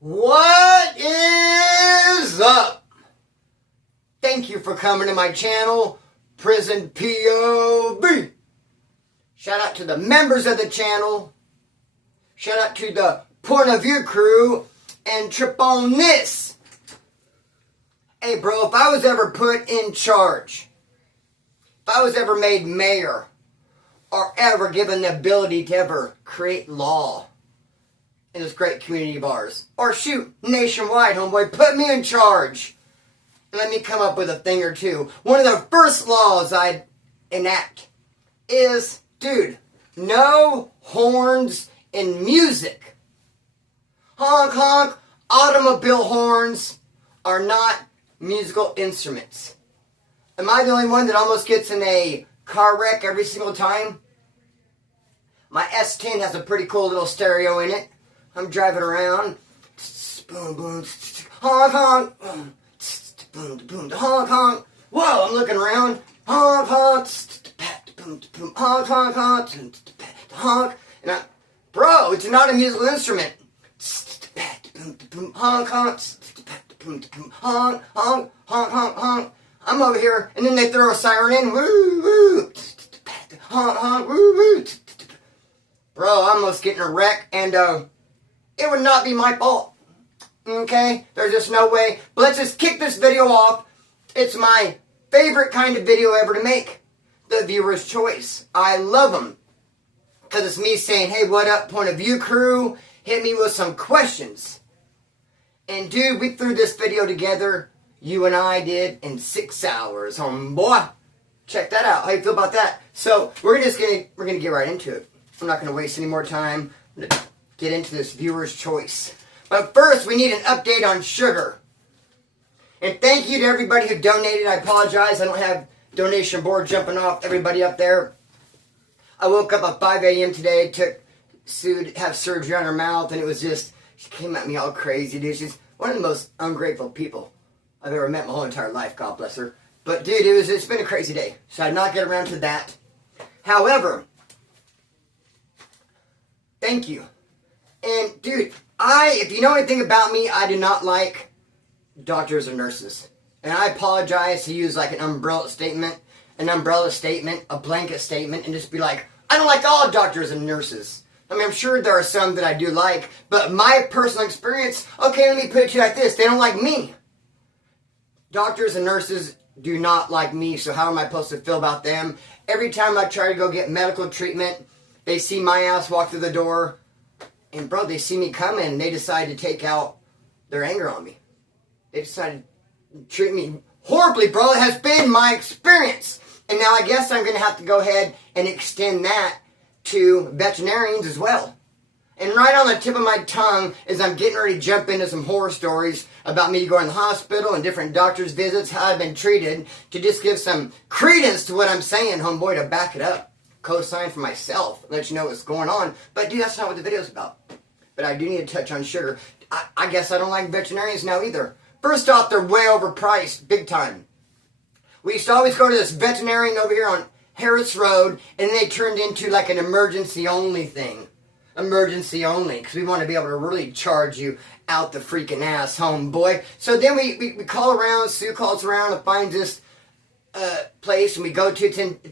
What is up? Thank you for coming to my channel, Prison POV. Shout out to the members of the channel. Shout out to the Point of View crew and Trip on This. Hey bro, if I was ever put in charge, if I was ever made mayor, or ever given the ability to ever create law in this great community of ours, or shoot, nationwide, homeboy, put me in charge and let me come up with a thing or two. One of the first laws I'd enact is, dude, no horns in music. Honk honk, automobile horns are not musical instruments. Am I the only one that almost gets in a car wreck every single time? My S10 has a pretty cool little stereo in it. I'm driving around. Boom, boom, honk, honk. Boom, boom, honk, honk. Whoa, I'm looking around. Honk, honk. Honk, honk, honk. Honk. And bro, it's not a musical instrument. Honk, honk. Honk, honk, honk, honk, honk. I'm over here, and then they throw a siren in. Woo, woo. Honk, honk, woo, woo. Bro, I'm almost getting a wreck, and it would not be my fault. Okay? There's just no way. But let's just kick this video off. It's my favorite kind of video ever to make. The viewer's choice. I love them. Because it's me saying, hey, what up, Point of View crew? Hit me with some questions. And dude, we threw this video together, you and I did, in 6 hours, homeboy. Check that out. How you feel about that? So, we're gonna get right into it. I'm not gonna waste any more time. I'm gonna get into this viewer's choice. But first, we need an update on sugar. And thank you to everybody who donated. I apologize, I don't have donation board jumping off everybody up there. I woke up at 5 a.m. today, took Sue to have surgery on her mouth, and it was just, she came at me all crazy, dude. She's one of the most ungrateful people I've ever met my whole entire life, God bless her. But dude, it's been a crazy day, so I did not get around to that. However, thank you. And dude, if you know anything about me, I do not like doctors or nurses. And I apologize to use like an umbrella statement, a blanket statement, and just be like, I don't like all doctors and nurses. I mean, I'm sure there are some that I do like, but my personal experience, okay, let me put it to you like this, they don't like me. Doctors and nurses do not like me, so how am I supposed to feel about them? Every time I try to go get medical treatment, they see my ass walk through the door, and bro, they see me coming, and they decide to take out their anger on me. They decided to treat me horribly, bro. It has been my experience. And now I guess I'm going to have to go ahead and extend that to veterinarians as well. And right on the tip of my tongue is I'm getting ready to jump into some horror stories about me going to the hospital and different doctor's visits, how I've been treated, to just give some credence to what I'm saying, homeboy, to back it up. Co-sign for myself, let you know what's going on. But dude, that's not what the video's about. But I do need to touch on sugar. I guess I don't like veterinarians now either. First off, they're way overpriced, big time. We used to always go to this veterinarian over here on Harris Road, and they turned into like an emergency only thing. Emergency only, because we want to be able to really charge you out the freaking ass, homeboy. So then we call around, Sue calls around and finds this place, and we go to, we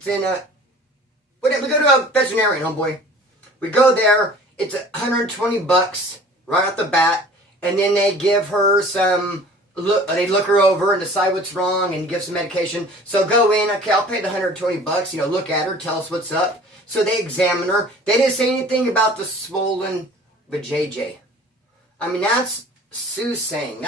go to a veterinarian, homeboy. We go there, it's $120 right off the bat, and then they give her some, they look her over and decide what's wrong and give some medication. So go in, okay, I'll pay the $120, look at her, tell us what's up. So they examine her. They didn't say anything about the swollen vajayjay. I mean, that's Sue's saying.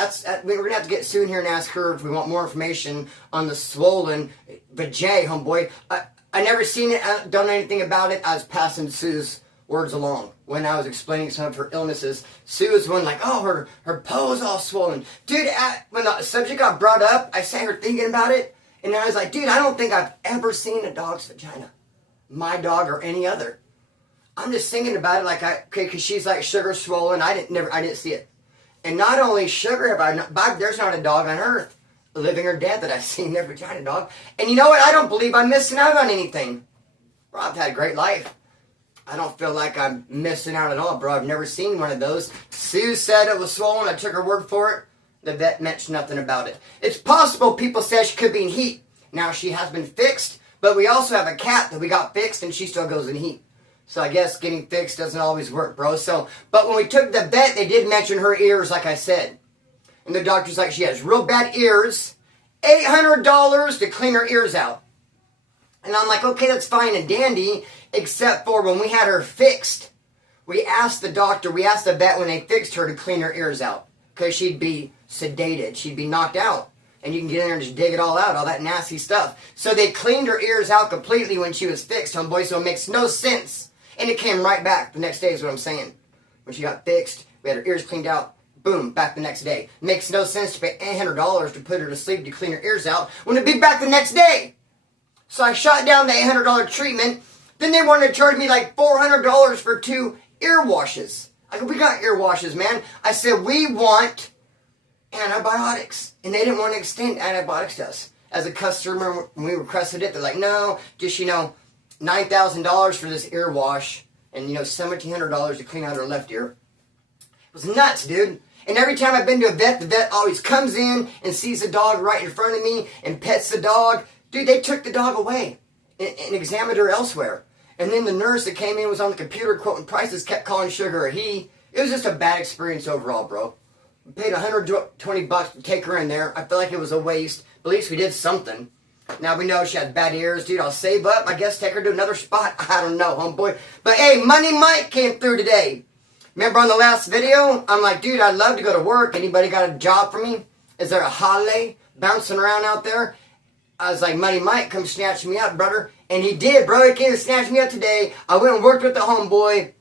We're going to have to get Sue in here and ask her if we want more information on the swollen vajay, homeboy. I never seen it, done anything about it. I was passing Sue's words along when I was explaining some of her illnesses. Sue was one like, oh, her pose all swollen. Dude, when the subject got brought up, I sat here thinking about it, and I was like, dude, I don't think I've ever seen a dog's vagina. My dog or any other. I'm just thinking about it like, because she's like sugar swollen. I didn't see it. And not only sugar, there's not a dog on earth, living or dead, that I've seen their vagina, dog. And you know what? I don't believe I'm missing out on anything. Bro, I've had a great life. I don't feel like I'm missing out at all, bro. I've never seen one of those. Sue said it was swollen. I took her word for it. The vet mentioned nothing about it. It's possible people said she could be in heat. Now, she has been fixed, but we also have a cat that we got fixed, and she still goes in heat. So I guess getting fixed doesn't always work, bro. So, but when we took the vet, they did mention her ears, like I said. And the doctor's like, she has real bad ears. $800 to clean her ears out. And I'm like, okay, that's fine and dandy, except for when we had her fixed, we asked the vet when they fixed her to clean her ears out. Because she'd be sedated. She'd be knocked out. And you can get in there and just dig it all out, all that nasty stuff. So they cleaned her ears out completely when she was fixed, homeboy, so it makes no sense. And it came right back the next day is what I'm saying. When she got fixed, we had her ears cleaned out, boom, back the next day. Makes no sense to pay $800 to put her to sleep to clean her ears out when it'd be back the next day. So I shot down the $800 treatment. Then they wanted to charge me like $400 for 2 ear washes. I go, we got ear washes, man. I said, we want antibiotics. And they didn't want to extend antibiotics to us. As a customer, when we requested it, they're like, no, just, $9,000 for this ear wash. And, $1,700 to clean out her left ear. It was nuts, dude. And every time I've been to a vet, the vet always comes in and sees the dog right in front of me and pets the dog. Dude, they took the dog away and examined her elsewhere. And then the nurse that came in was on the computer quoting prices, kept calling Sugar a he. It was just a bad experience overall, bro. We paid $120 to take her in there. I feel like it was a waste, but at least we did something. Now we know she has bad ears, dude. I'll save up. I guess take her to another spot. I don't know, homeboy. But hey, Money Mike came through today. Remember on the last video? I'm like, dude, I'd love to go to work. Anybody got a job for me? Is there a holiday bouncing around out there? I was like, Money Mike, come snatch me up, brother. And he did, bro. He came to snatch me up today. I went and worked with the homeboy.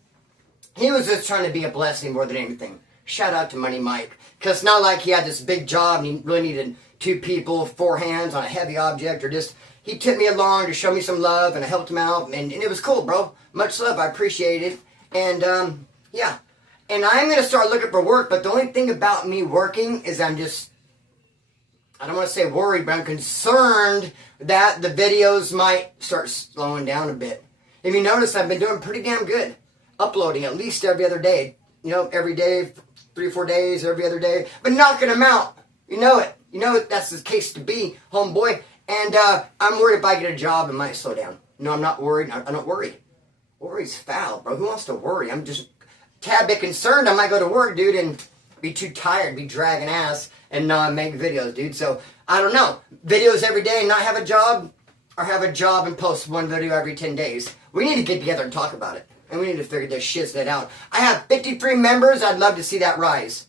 He was just trying to be a blessing more than anything. Shout out to Money Mike. Because it's not like he had this big job and he really needed 2 people, 4 hands on a heavy object. Or just, he took me along to show me some love and I helped him out. And it was cool, bro. Much love. I appreciate it. And, yeah. And I'm going to start looking for work. But the only thing about me working is I don't want to say worried, but I'm concerned that the videos might start slowing down a bit. If you notice, I've been doing pretty damn good. Uploading at least every other day. Every day, 3 or 4 days, every other day. But knocking them out. You know it. That's the case to be, homeboy. And I'm worried if I get a job, it might slow down. No, I'm not worried. I don't worry. Worry's foul, bro. Who wants to worry? I'm just a tad bit concerned I might go to work, dude, and be too tired, be dragging ass, and not make videos, dude. So, I don't know. Videos every day and not have a job, or have a job and post 1 video every 10 days. We need to get together and talk about it. And we need to figure this shit out. I have 53 members. I'd love to see that rise.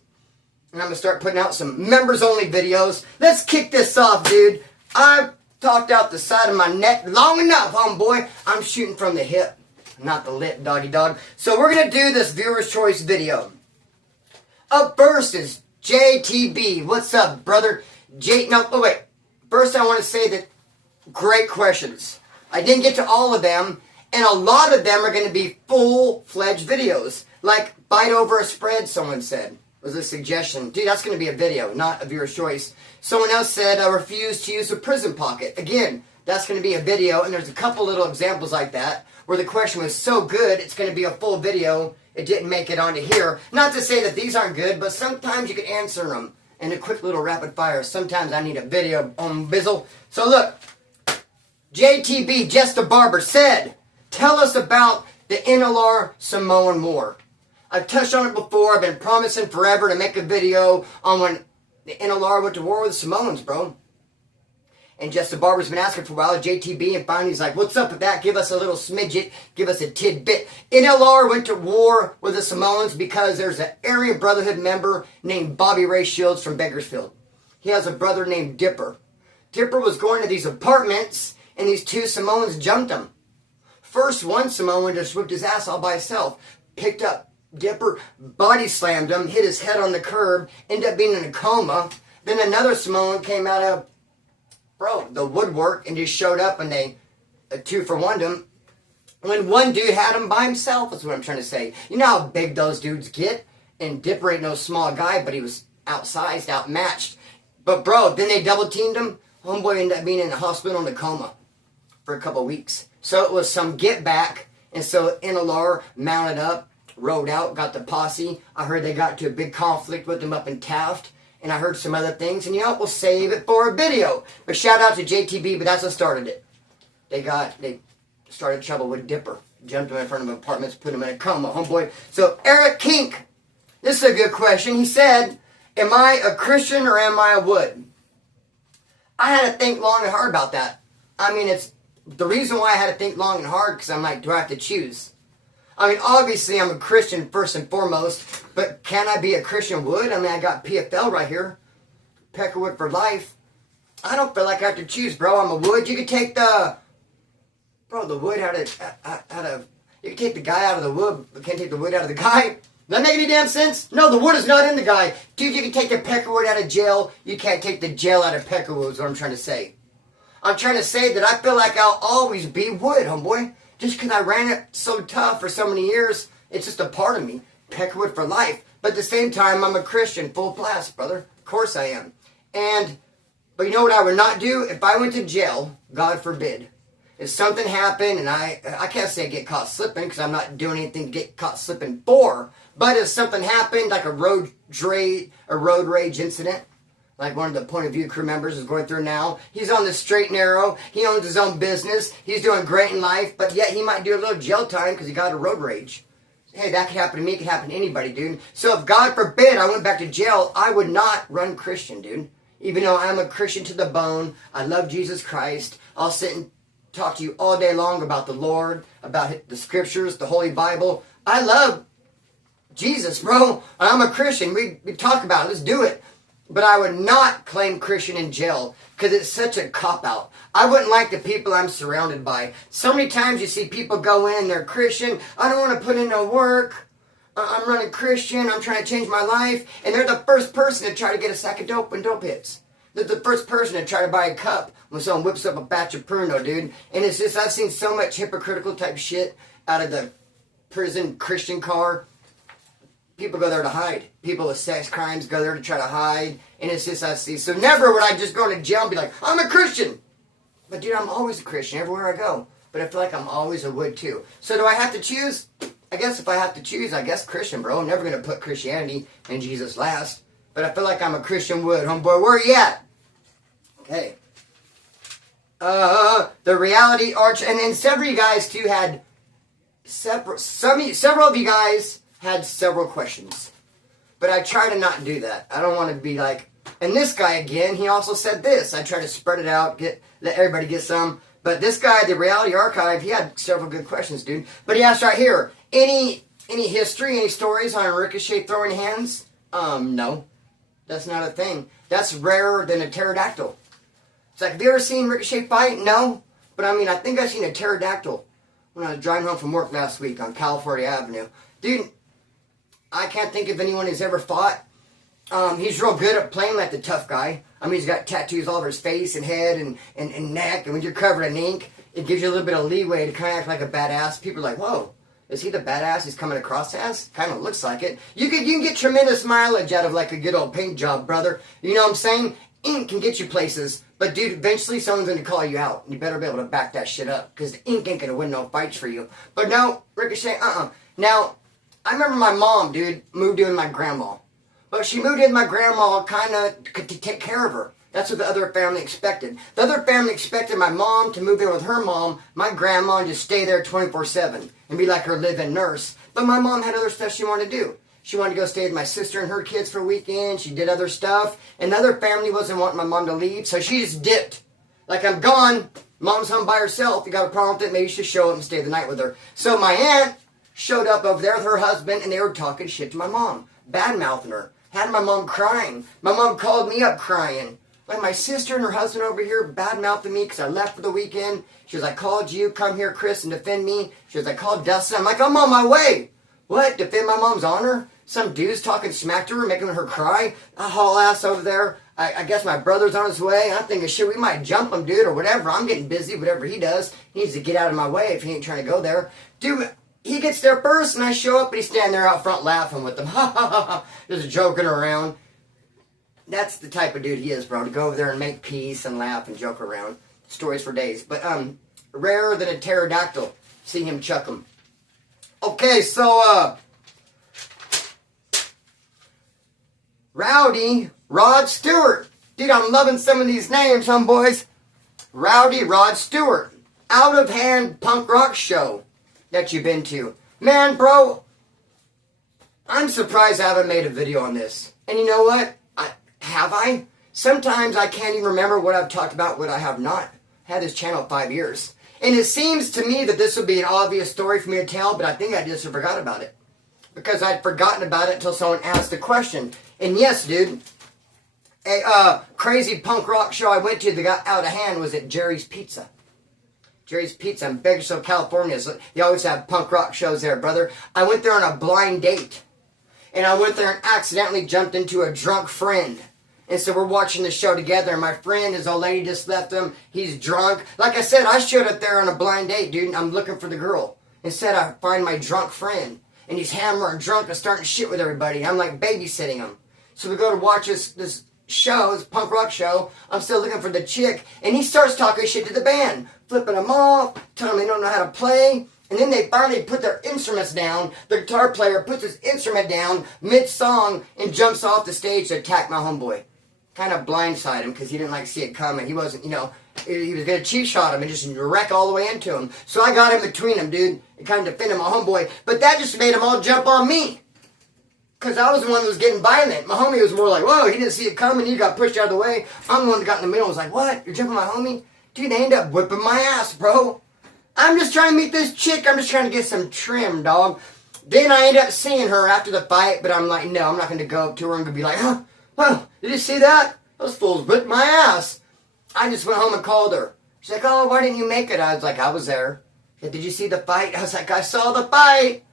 And I'm going to start putting out some members-only videos. Let's kick this off, dude. I've talked out the side of my neck long enough, homeboy. I'm shooting from the hip, not the lip, doggy dog. So we're going to do this viewer's choice video. Up first is JTB. What's up, brother? Wait. First, I want to say that great questions. I didn't get to all of them, and a lot of them are going to be full-fledged videos. Like, bite over a spread, someone said. Was a suggestion. Dude, that's going to be a video, not a viewer's choice. Someone else said, I refuse to use a prison pocket. Again, that's going to be a video, and there's a couple little examples like that, where the question was so good, it's going to be a full video. It didn't make it onto here. Not to say that these aren't good, but sometimes you can answer them in a quick little rapid fire. Sometimes I need a video on Bizzle. So look, JTB, Just the Barber, said, tell us about the NLR Samoan War. I've touched on it before. I've been promising forever to make a video on when the NLR went to war with the Samoans, bro. And Just the Barber's been asking for a while, JTB, and finally he's like, what's up with that? Give us a little smidget. Give us a tidbit. NLR went to war with the Samoans because there's an Aryan Brotherhood member named Bobby Ray Shields from Bakersfield. He has a brother named Dipper. Dipper was going to these apartments, and these 2 Samoans jumped him. First, one Samoan just whipped his ass all by himself, picked up Dipper, body slammed him, hit his head on the curb, ended up being in a coma. Then another Samoan came out of, the woodwork and just showed up, and they 2-for-1'd him. When one dude had him by himself, that's what I'm trying to say. You know how big those dudes get? And Dipper ain't no small guy, but he was outsized, outmatched. But bro, then they double teamed him. Homeboy ended up being in the hospital in a coma for a couple weeks. So it was some get back And so NLR mounted up, rode out, got the posse. I heard they got into a big conflict with them up in Taft. And I heard some other things. And you know what? We'll save it for a video. But shout out to JTB, but that's what started it. They started trouble with Dipper. Jumped him in front of apartments, put him in a coma, homeboy. So Eric Kink, this is a good question. He said, am I a Christian or am I a wood? I had to think long and hard about that. I mean, it's the reason why I had to think long and hard, because I'm like, do I have to choose? I mean, obviously I'm a Christian first and foremost, but can I be a Christian wood? I mean, I got PFL right here. Peckerwood for life. I don't feel like I have to choose, bro. I'm a wood. You could take the wood out of, you can take the guy out of the wood, but can't take the wood out of the guy. Does that make any damn sense? No, the wood is not in the guy. Dude, you can take the Peckerwood out of jail. You can't take the jail out of Peckerwood is what I'm trying to say. I'm trying to say that I feel like I'll always be wood, homeboy. Just because I ran it so tough for so many years, it's just a part of me. Peckerwood for life. But at the same time, I'm a Christian, full blast, brother. Of course I am. But you know what I would not do? If I went to jail, God forbid, if something happened and I can't say I get caught slipping because I'm not doing anything to get caught slipping for, but if something happened, like a road rage incident, like one of the Point of View crew members is going through now, he's on the straight and narrow, he owns his own business, he's doing great in life, but yet he might do a little jail time because he got a road rage. Hey, that could happen to me, it could happen to anybody, dude. So if God forbid I went back to jail, I would not run Christian, dude. Even though I'm a Christian to the bone, I love Jesus Christ, I'll sit and talk to you all day long about the Lord, about the scriptures, the Holy Bible. I love Jesus, bro. I'm a Christian. We talk about it. Let's do it. But I would not claim Christian in jail because it's such a cop-out. I wouldn't like the people I'm surrounded by. So many times you see people go in, they're Christian. I don't want to put in no work. I'm running Christian. I'm trying to change my life. And they're the first person to try to get a sack of dope when dope hits. They're the first person to try to buy a cup when someone whips up a batch of Pruno, dude. And it's just, I've seen so much hypocritical type shit out of the prison Christian car. People go there to hide. People with sex crimes go there to try to hide. And it's just, I see. So never would I just go to jail and be like, I'm a Christian. But dude, I'm always a Christian everywhere I go. But I feel like I'm always a wood too. So do I have to choose? I guess if I have to choose, I guess Christian, bro. I'm never going to put Christianity and Jesus last. But I feel like I'm a Christian wood. Homeboy, where are you at? Okay. The reality arch, and then several of you guys too had several of you guys had several questions, but I try to not do that. I don't want to be like, and this guy again, he also said this. I try to spread it out, let everybody get some. But this guy, the reality archive, he had several good questions, dude. But he asked right here, any history, any stories on Ricochet throwing hands? No, that's not a thing. That's rarer than a pterodactyl. It's like, have you ever seen Ricochet fight? No. But I mean, I think I've seen a pterodactyl when I was driving home from work last week on California Avenue. Dude, I can't think of anyone who's ever fought. He's real good at playing like the tough guy. I mean, he's got tattoos all over his face and head and neck. And when you're covered in ink, it gives you a little bit of leeway to kind of act like a badass. People are like, whoa, is he the badass he's coming across as? Kind of looks like it. You can get tremendous mileage out of like a good old paint job, brother. You know what I'm saying? Ink can get you places. But dude, eventually someone's going to call you out. You better be able to back that shit up. Because the ink ain't going to win no fights for you. But no, Ricochet, Now, I remember my mom, dude, moved in with my grandma. But she moved in with my grandma kind of to take care of her. That's what the other family expected. The other family expected my mom to move in with her mom, my grandma, and just stay there 24/7. And be like her live-in nurse. But my mom had other stuff she wanted to do. She wanted to go stay with my sister and her kids for a weekend. She did other stuff. And the other family wasn't wanting my mom to leave. So she just dipped. Like, I'm gone. Mom's home by herself. You got a problem with it? Maybe you should show up and stay the night with her. So my aunt showed up over there with her husband. And they were talking shit to my mom. Bad-mouthing her. Had my mom crying. My mom called me up crying. Like, my sister and her husband over here bad-mouthing me because I left for the weekend. She was like, called you. Come here, Chris, and defend me. She was like, called Dustin. I'm like, I'm on my way. What? Defend my mom's honor? Some dude's talking smack to her, making her cry. I haul ass over there. I guess my brother's on his way. I'm thinking, shit, we might jump him, dude, or whatever. I'm getting busy, whatever he does. He needs to get out of my way if he ain't trying to go there. Dude, he gets there first, and I show up, and he's standing there out front laughing with them. Ha, ha, ha, ha. Just joking around. That's the type of dude he is, bro, to go over there and make peace and laugh and joke around. Stories for days. But, rarer than a pterodactyl. See him chuck him. Okay, so, Rowdy Rod Stewart. Dude, I'm loving some of these names, homeboys. Rowdy Rod Stewart. Out of hand punk rock show that you've been to. Man, bro, I'm surprised I haven't made a video on this. And you know what? Have I? Sometimes I can't even remember what I've talked about, what I have not. Had this channel 5 years. And it seems to me that this would be an obvious story for me to tell, but I think I just forgot about it. Because I'd forgotten about it until someone asked the question. And yes, dude, a crazy punk rock show I went to that got out of hand was at Jerry's Pizza. Jerry's Pizza in Bakersfield, California. So they always have punk rock shows there, brother. I went there on a blind date. And I went there and accidentally jumped into a drunk friend. And so we're watching the show together. And my friend, his old lady just left him. He's drunk. Like I said, I showed up there on a blind date, dude. And I'm looking for the girl. Instead, I find my drunk friend. And he's hammered drunk and starting shit with everybody. I'm like babysitting him. So we go to watch this show, this punk rock show. I'm still looking for the chick. And he starts talking shit to the band. Flipping them off. Telling them they don't know how to play. And then they finally put their instruments down. The guitar player puts his instrument down mid-song and jumps off the stage to attack my homeboy. Kind of blindside him because he didn't like see it coming. He wasn't, he was going to cheap shot him and just wreck all the way into him. So I got in between them, dude, and kind of defended my homeboy. But that just made them all jump on me. Because I was the one that was getting violent. My homie was more like, whoa, he didn't see it coming. He got pushed out of the way. I'm the one that got in the middle and was like, what? You're jumping my homie? Dude, they ended up whipping my ass, bro. I'm just trying to meet this chick. I'm just trying to get some trim, dog. Then I end up seeing her after the fight, but I'm like, no, I'm not going to go up to her and be like, huh? Well, did you see that? Those fools whipped my ass. I just went home and called her. She's like, oh, why didn't you make it? I was like, I was there. She said, did you see the fight? I was like, I saw the fight.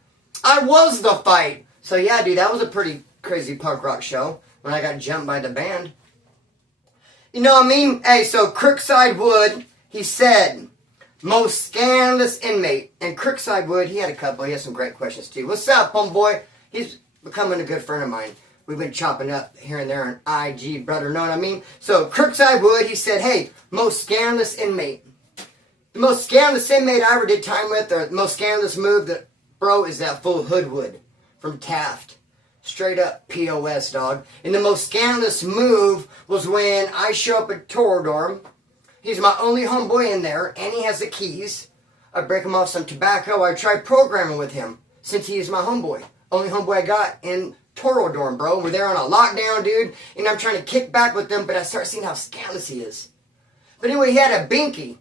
I was the fight. So yeah, dude, that was a pretty crazy punk rock show when I got jumped by the band. You know what I mean? Hey, so Crookside Wood, he said, most scandalous inmate. And Crookside Wood, he had a couple. He had some great questions too. What's up, homeboy? He's becoming a good friend of mine. We've been chopping up here and there on IG, brother, know what I mean? So, Crookside Wood, he said, hey, most scandalous inmate. The most scandalous inmate I ever did time with, or the most scandalous move, that, bro, is that full Hoodwood from Taft. Straight up POS, dog. And the most scandalous move was when I show up at Toradorm. He's my only homeboy in there, and he has the keys. I break him off some tobacco. I try programming with him, since he is my homeboy. Only homeboy I got in Toradorm, bro. We're there on a lockdown, dude, and I'm trying to kick back with them, but I start seeing how scandalous he is. But anyway, he had a binky,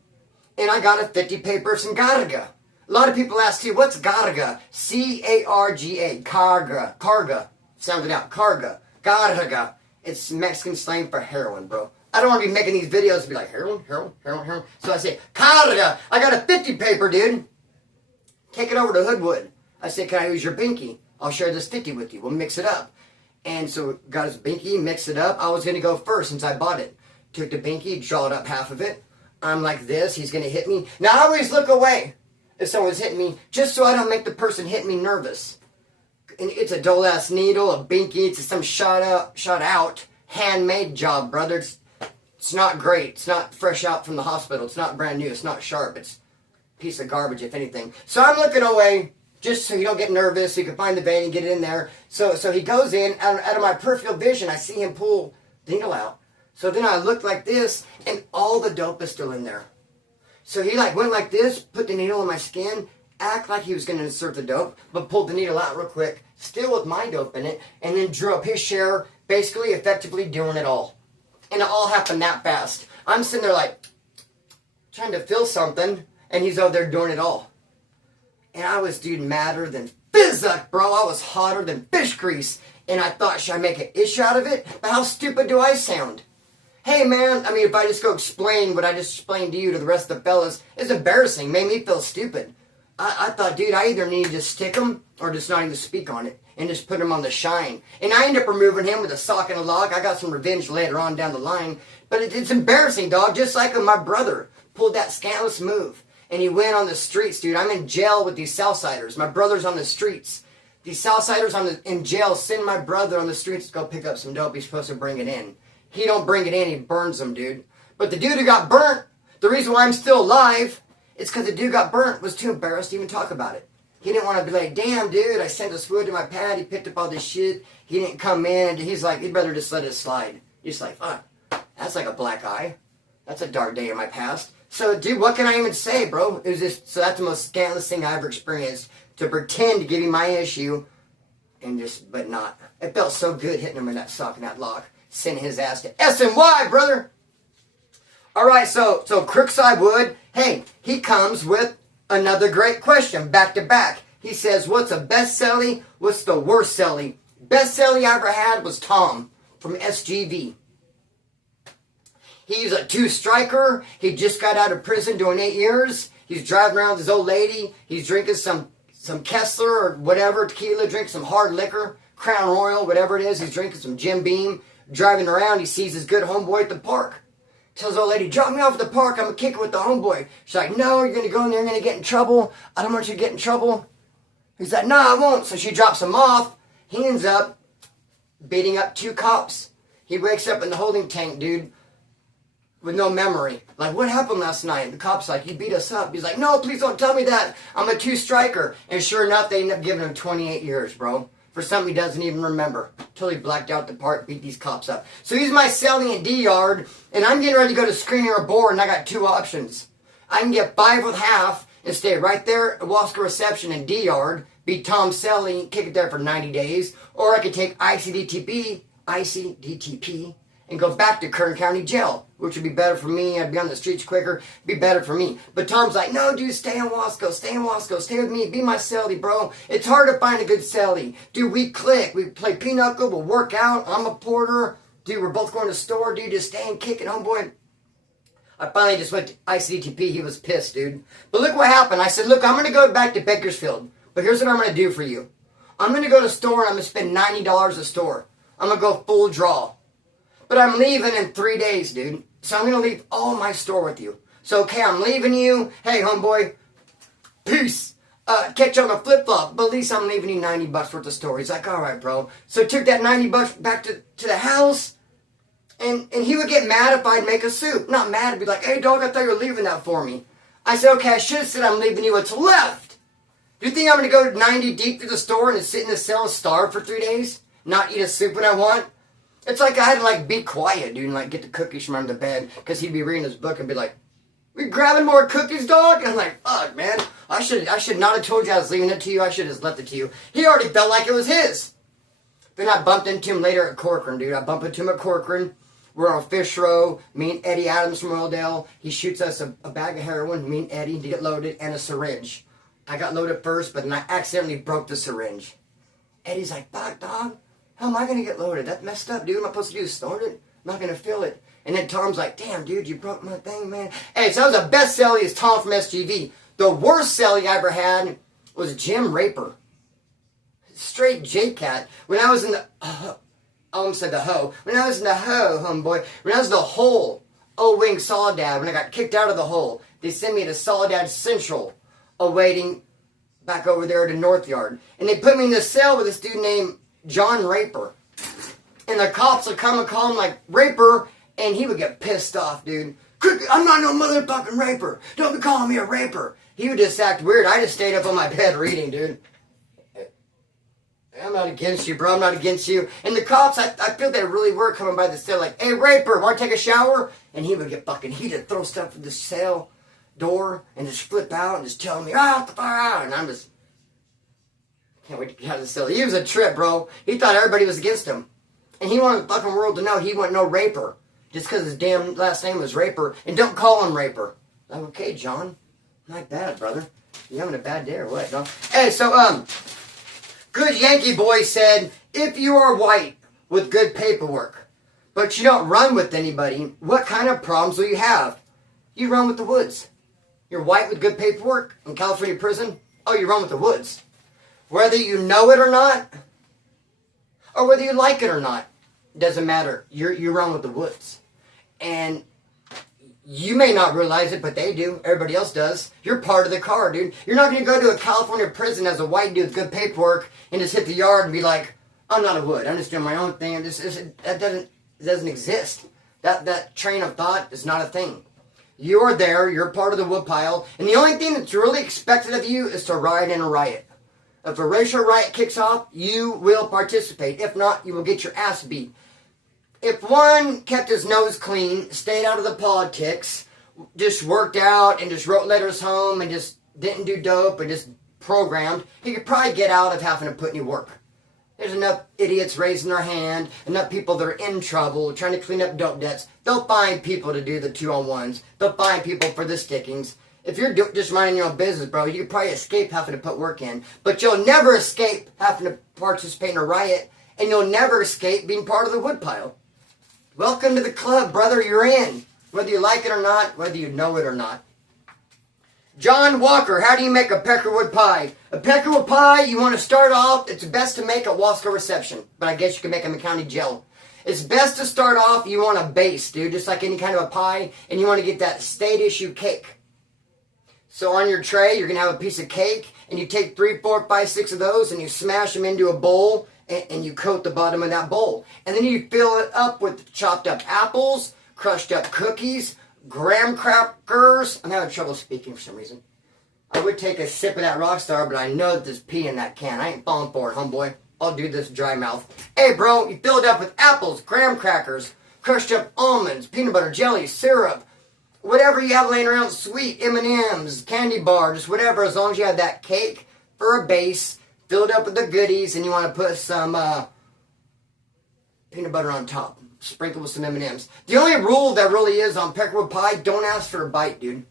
and I got a 50 paper of some Garga. A lot of people ask you, what's Garga? C-A-R-G-A, Carga. Carga. Sound it out, Carga. Garga. It's Mexican slang for heroin, bro. I don't want to be making these videos and be like, heroin, heroin, heroin, heroin. So I say, Carga. I got a 50 paper, dude. Take it over to Hoodwood. I say, can I use your binky? I'll share this 50 with you. We'll mix it up. And so got his binky, mixed it up. I was going to go first since I bought it. Took the binky, jawed up half of it. I'm like this. He's going to hit me. Now, I always look away if someone's hitting me, just so I don't make the person hit me nervous. And it's a dull-ass needle, a binky. It's some shot out, handmade job, brother. It's not great. It's not fresh out from the hospital. It's not brand new. It's not sharp. It's a piece of garbage, if anything. So I'm looking away, just so you don't get nervous, so you can find the vein and get it in there. So he goes in, out of my peripheral vision, I see him pull the needle out. So then I look like this, and all the dope is still in there. So he went like this, put the needle in my skin, act like he was going to insert the dope, but pulled the needle out real quick, still with my dope in it, and then drew up his share, basically effectively doing it all. And it all happened that fast. I'm sitting there like, trying to feel something, and he's over there doing it all. And I was, dude, madder than Fizzuk, bro. I was hotter than fish grease. And I thought, should I make an issue out of it? But how stupid do I sound? Hey, man, I mean, if I just go explain what I just explained to you to the rest of the fellas, it's embarrassing. Made me feel stupid. I thought, dude, I either need to stick him or just not even speak on it and just put him on the shine. And I ended up removing him with a sock and a log. I got some revenge later on down the line. But it's embarrassing, dog. Just like when my brother pulled that scandalous move. And he went on the streets, dude. I'm in jail with these Southsiders. My brother's on the streets. These Southsiders in jail send my brother on the streets to go pick up some dope. He's supposed to bring it in. He don't bring it in. He burns them, dude. But the dude who got burnt, the reason why I'm still alive, is because the dude got burnt was too embarrassed to even talk about it. He didn't want to be like, damn, dude, I sent this wood to my pad. He picked up all this shit. He didn't come in. He's like, he'd rather just let it slide. He's like, fuck, that's like a black eye. That's a dark day in my past. So, dude, what can I even say, bro? It was just, so that's the most scandalous thing I ever experienced. To pretend to give you my issue, and just, but not. It felt so good hitting him in that sock and that lock. Sending his ass to SNY, brother. All right, so Crookside Wood, hey, he comes with another great question, back to back. He says, what's the best celly? What's the worst celly? Best celly I ever had was Tom from SGV. He's a 2-striker. He just got out of prison doing 8 years. He's driving around with his old lady. He's drinking some Kessler or whatever, tequila, drinking some hard liquor, Crown Royal, whatever it is. He's drinking some Jim Beam. Driving around, he sees his good homeboy at the park. Tells the old lady, drop me off at the park, I'm going to kick it with the homeboy. She's like, no, you're going to go in there, you're going to get in trouble. I don't want you to get in trouble. He's like, no, I won't. So she drops him off. He ends up beating up 2 cops. He wakes up in the holding tank, dude, with no memory. Like, what happened last night? The cop's like, you beat us up. He's like, no, please don't tell me that. I'm a 2-striker. And sure enough, they end up giving him 28 years, bro. For something he doesn't even remember. Until he blacked out the part, beat these cops up. So he's my celly in D-Yard, and I'm getting ready to go to screening or board, and I got 2 options. I can get 5 with half and stay right there at Wasco Reception in D-Yard, be Tom Celly, kick it there for 90 days, or I could take ICDTP, and go back to Kern County Jail, which would be better for me. I'd be on the streets quicker, be better for me. But Tom's like, no, dude, stay in Wasco, stay with me, be my celly, bro. It's hard to find a good celly. Dude, we click, we play pinochle, we'll work out, I'm a porter. Dude, we're both going to the store, dude, just staying, kicking, homeboy. I finally just went to ICDTP, he was pissed, dude. But look what happened. I said, look, I'm going to go back to Bakersfield, but here's what I'm going to do for you. I'm going to go to the store and I'm going to spend $90 a store. I'm going to go full draw. But I'm leaving in 3 days, dude. So I'm going to leave all my store with you. So, okay, I'm leaving you. Hey, homeboy, peace. Catch you on a flip-flop. But at least I'm leaving you 90 bucks worth of store. He's like, all right, bro. So I took that 90 bucks back to the house. And he would get mad if I'd make a soup. Not mad, be like, hey, dog, I thought you were leaving that for me. I said, okay, I should have said I'm leaving you what's left. Do you think I'm going to go 90 deep to the store and sit in the cell and starve for 3 days? Not eat a soup when I want? It's like I had to, like, be quiet, dude, and, like, get the cookies from under the bed, because he'd be reading his book and be like, we grabbing more cookies, dog? And I'm like, fuck, man, I should not have told you I was leaving it to you. I should have just left it to you. He already felt like it was his. Then I bumped into him later at Corcoran, dude. I bumped into him at Corcoran. We're on Fish Row. Me and Eddie Adams from Royaldale. He shoots us a bag of heroin, me and Eddie, to get loaded, and a syringe. I got loaded first, but then I accidentally broke the syringe. Eddie's like, fuck, dog. How am I going to get loaded? That's messed up, dude. What am I supposed to do? Snort it? I'm not going to feel it. And then Tom's like, damn, dude, you broke my thing, man. Hey, so that was the best celly is Tom from SGV. The worst celly I ever had was Jim Raper. Straight J-Cat. When I was in the... I almost said the hoe. When I was in the hoe, homeboy. When I was in the hole. O-Wing Soledad. When I got kicked out of the hole. They sent me to Soledad Central. Awaiting back over there to North Yard. And they put me in the cell with this dude named John Raper. And the cops would come and call him like Raper, and he would get pissed off, dude. I'm not no motherfucking raper. Don't be calling me a raper. He would just act weird. I just stayed up on my bed reading, dude. I'm not against you, bro. I'm not against you. And the cops, I feel they really were coming by the cell like, hey, Raper, want to take a shower? And he would get fucking heated, throw stuff through the cell door, and just flip out and just tell me, ah, the fire out. And I'm just... can't wait to get out of the cell. He was a trip, bro. He thought everybody was against him. And he wanted the fucking world to know he wasn't no raper. Just because his damn last name was Raper. And don't call him Raper. I'm okay, John. Not bad, brother. You having a bad day or what, dog? Hey, so, Good Yankee Boy said, if you are white with good paperwork, but you don't run with anybody, what kind of problems will you have? You run with the woods. You're white with good paperwork in California prison? Oh, you run with the woods. Whether you know it or not, or whether you like it or not, doesn't matter. You run with the woods. And you may not realize it, but they do. Everybody else does. You're part of the car, dude. You're not going to go to a California prison as a white dude with good paperwork and just hit the yard and be like, I'm not a wood. I'm just doing my own thing. That doesn't exist. That train of thought is not a thing. You're there. You're part of the wood pile. And the only thing that's really expected of you is to ride in a riot. If a racial riot kicks off, you will participate. If not, you will get your ass beat. If one kept his nose clean, stayed out of the politics, just worked out and just wrote letters home and just didn't do dope and just programmed, he could probably get out of having to put any work. There's enough idiots raising their hand, enough people that are in trouble, trying to clean up dope debts. They'll find people to do the 2-on-1s. They'll find people for the stickings. If you're just minding your own business, bro, you could probably escape having to put work in. But you'll never escape having to participate in a riot, and you'll never escape being part of the woodpile. Welcome to the club, brother. You're in. Whether you like it or not, whether you know it or not. John Walker, how do you make a peckerwood pie? A peckerwood pie, you want to start off, it's best to make a Wasco reception. But I guess you can make them in county jail. It's best to start off, you want a base, dude, just like any kind of a pie. And you want to get that state issue cake. So on your tray, you're going to have a piece of cake. And you take 3, 4, 5, 6 of those and you smash them into a bowl. And you coat the bottom of that bowl. And then you fill it up with chopped up apples, crushed up cookies, graham crackers. I'm having trouble speaking for some reason. I would take a sip of that Rockstar, but I know that there's pee in that can. I ain't falling for it, homeboy. I'll do this dry mouth. Hey, bro, you fill it up with apples, graham crackers, crushed up almonds, peanut butter, jelly, syrup, whatever you have laying around, sweet, M&Ms, candy bar, just whatever, as long as you have that cake for a base, fill it up with the goodies, and you want to put some peanut butter on top. Sprinkle with some M&Ms. The only rule that really is on peckerwood pie, don't ask for a bite, dude.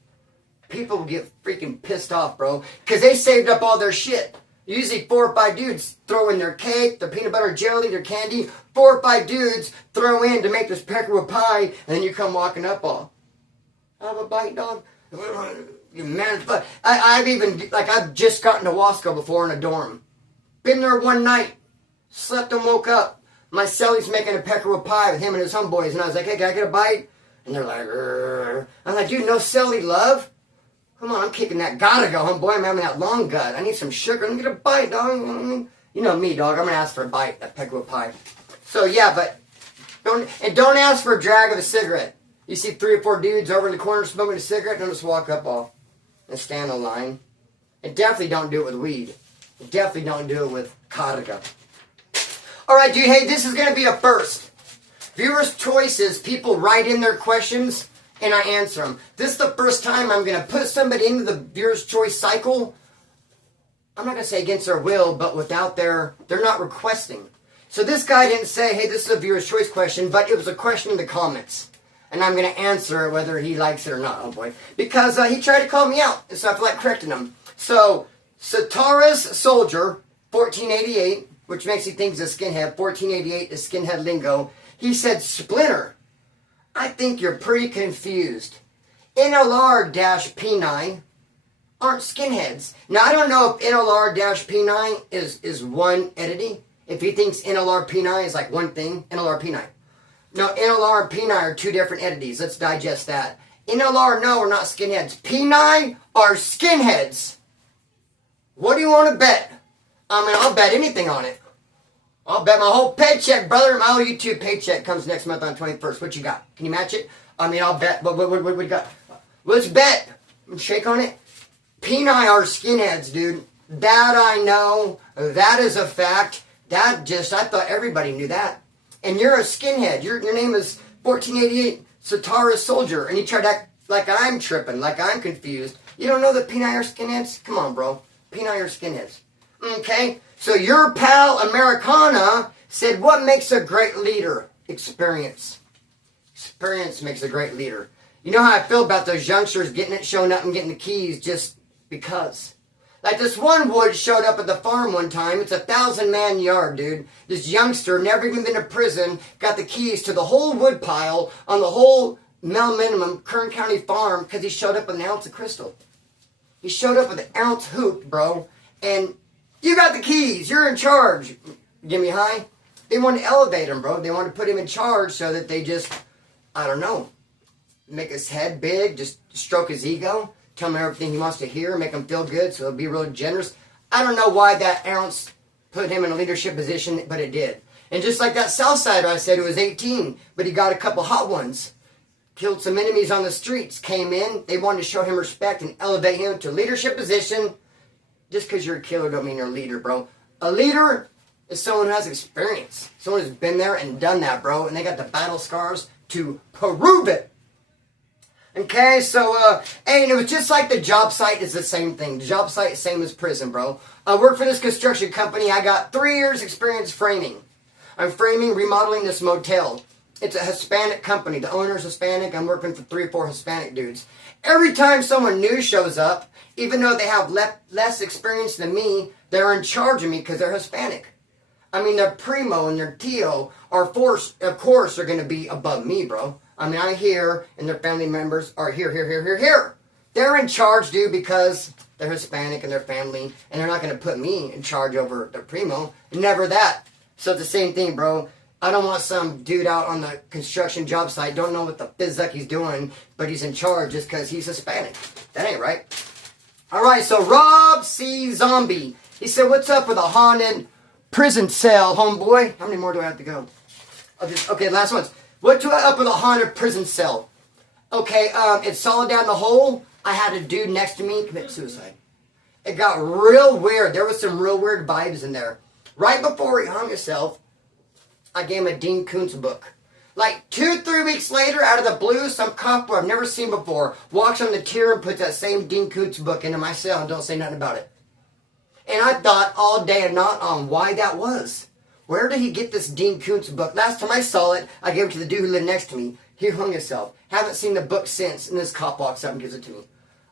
People will get freaking pissed off, bro. Because they saved up all their shit. Usually 4 or 5 dudes throw in their cake, their peanut butter jelly, their candy. 4 or 5 dudes throw in to make this peckerwood pie, and then you come walking up all, have a bite, dog? You man, I've just gotten to Wasco before in a dorm. Been there one night. Slept and woke up. My celly's making a peckerwood pie with him and his homeboys, and I was like, hey, can I get a bite? And they're like, Rrr. I'm like, dude, no celly, love? Come on, I'm kicking that. Gotta go, homeboy. I'm having that long gut. I need some sugar. Let me get a bite, dog. You know me, dog. I'm gonna ask for a bite, that peckerwood pie. So yeah, but don't ask for a drag of a cigarette. You see 3 or 4 dudes over in the corner smoking a cigarette, don't just walk up off and stand in line. And definitely don't do it with weed. And definitely don't do it with Kataga. Alright, dude, hey, this is going to be a first. Viewers' choices, people write in their questions, and I answer them. This is the first time I'm going to put somebody into the viewers' choice cycle. I'm not going to say against their will, but without they're not requesting. So this guy didn't say, hey, this is a viewer's choice question, but it was a question in the comments. And I'm going to answer it whether he likes it or not, oh boy. Because he tried to call me out, and so I feel like correcting him. So, Satara's Soldier, 1488, which makes he think he's a skinhead. 1488 is skinhead lingo. He said, Splinter, I think you're pretty confused. NLR-P9 aren't skinheads. Now, I don't know if NLR-P9 is one entity. If he thinks NLR-P9 is like one thing, NLR-P9. No, NLR and P9 are 2 different entities. Let's digest that. NLR, no, are not skinheads. P9 are skinheads. What do you want to bet? I mean, I'll bet anything on it. I'll bet my whole paycheck, brother. My whole YouTube paycheck comes next month on 21st. What you got? Can you match it? I mean, I'll bet. What you got? Let's bet. Shake on it. P9 are skinheads, dude. That I know. That is a fact. I thought everybody knew that. And you're a skinhead. Your name is 1488 Satara Soldier. And you try to act like I'm tripping, like I'm confused. You don't know that P9 are skinheads? Come on, bro. P9 are skinheads. Okay? So your pal Americana said, what makes a great leader? Experience. Experience makes a great leader. You know how I feel about those youngsters showing up and getting the keys just because. Like this one wood showed up at the farm one time. It's a 1,000-man yard, dude. This youngster, never even been to prison, got the keys to the whole wood pile on the whole Mel Minimum Kern County farm because he showed up with an ounce of crystal. He showed up with an ounce hoop, bro. And you got the keys. You're in charge. Give me high. They want to elevate him, bro. They want to put him in charge so that they just, I don't know, make his head big, just stroke his ego. Tell him everything he wants to hear, make him feel good, so he'll be really generous. I don't know why that ounce put him in a leadership position, but it did. And just like that Southsider I said, who was 18, but he got a couple hot ones. Killed some enemies on the streets, came in, they wanted to show him respect and elevate him to leadership position. just because you're a killer don't mean you're a leader, bro. A leader is someone who has experience. Someone who's been there and done that, bro. And they got the battle scars to prove it. Okay, so, hey, and it was just like the job site is the same thing. The job site is same as prison, bro. I work for this construction company. I got 3 years experience framing. I'm framing, remodeling this motel. It's a Hispanic company. The owner's Hispanic. I'm working for 3 or 4 Hispanic dudes. Every time someone new shows up, even though they have less experience than me, they're in charge of me because they're Hispanic. I mean, their primo and their tio are of course, are going to be above me, bro. I mean, I'm here, and their family members are here. They're in charge, dude, because they're Hispanic and their family, and they're not going to put me in charge over their primo. Never that. So it's the same thing, bro. I don't want some dude out on the construction job site, don't know what the fizzuck he's doing, but he's in charge just because he's Hispanic. That ain't right. All right, so Rob C. Zombie. He said, what's up with a haunted prison cell, homeboy? How many more do I have to go? Okay, last ones. What's up with a haunted prison cell? Okay, it's solid down the hole. I had a dude next to me commit suicide. It got real weird. There was some real weird vibes in there. Right before he hung himself, I gave him a Dean Koontz book. Like 2-3 weeks later, out of the blue, some cop who I've never seen before walks on the tier and puts that same Dean Koontz book into my cell and don't say nothing about it. And I thought all day and night on why that was. Where did he get this Dean Koontz book? Last time I saw it, I gave it to the dude who lived next to me. He hung himself. Haven't seen the book since, and this cop walks up and gives it to me.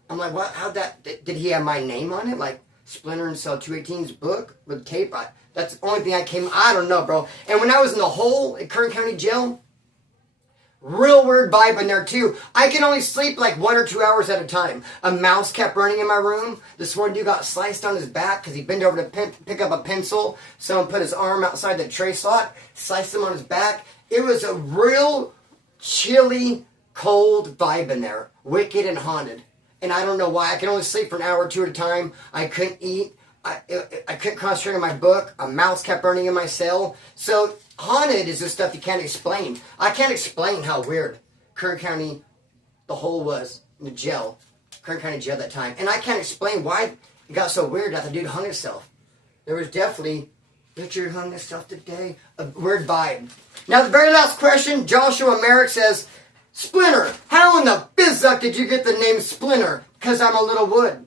I'm like, what? How'd that? Did he have my name on it? Like Splinter and Cell 218's book with tape? That's the only thing I don't know, bro. And when I was in the hole at Kern County Jail, real weird vibe in there too. I can only sleep like 1 or 2 hours at a time. A mouse kept running in my room. This one dude got sliced on his back because he bent over to pick up a pencil. Someone put his arm outside the tray slot, sliced him on his back. It was a real chilly, cold vibe in there. Wicked and haunted. And I don't know why. I can only sleep for an hour or 2 at a time. I couldn't eat. I couldn't concentrate on my book. A mouse kept burning in my cell. So haunted is the stuff you can't explain. I can't explain how weird Kern County, the hole was in the jail. Kern County jail that time. And I can't explain why it got so weird that the dude hung himself. There was definitely, Richard hung himself today. A weird vibe. Now the very last question, Joshua Merrick says, Splinter, how in the bizzuck did you get the name Splinter? Because I'm a little wood.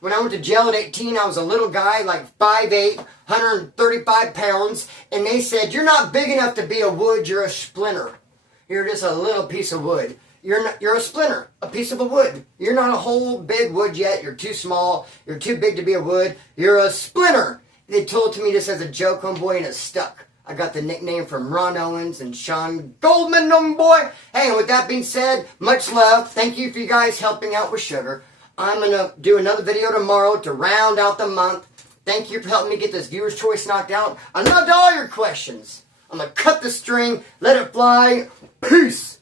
When I went to jail at 18, I was a little guy, like 5'8", 135 pounds, and they said, you're not big enough to be a wood, you're a splinter. You're just a little piece of wood. You're a splinter, a piece of a wood. You're not a whole big wood yet, you're too small, you're too big to be a wood, you're a splinter. They told to me this as a joke, homeboy, and it stuck. I got the nickname from Ron Owens and Sean Goldman, homeboy. Hey, and with that being said, much love. Thank you for you guys helping out with sugar. I'm going to do another video tomorrow to round out the month. Thank you for helping me get this viewer's choice knocked out. I loved all your questions. I'm going to cut the string, let it fly. Peace.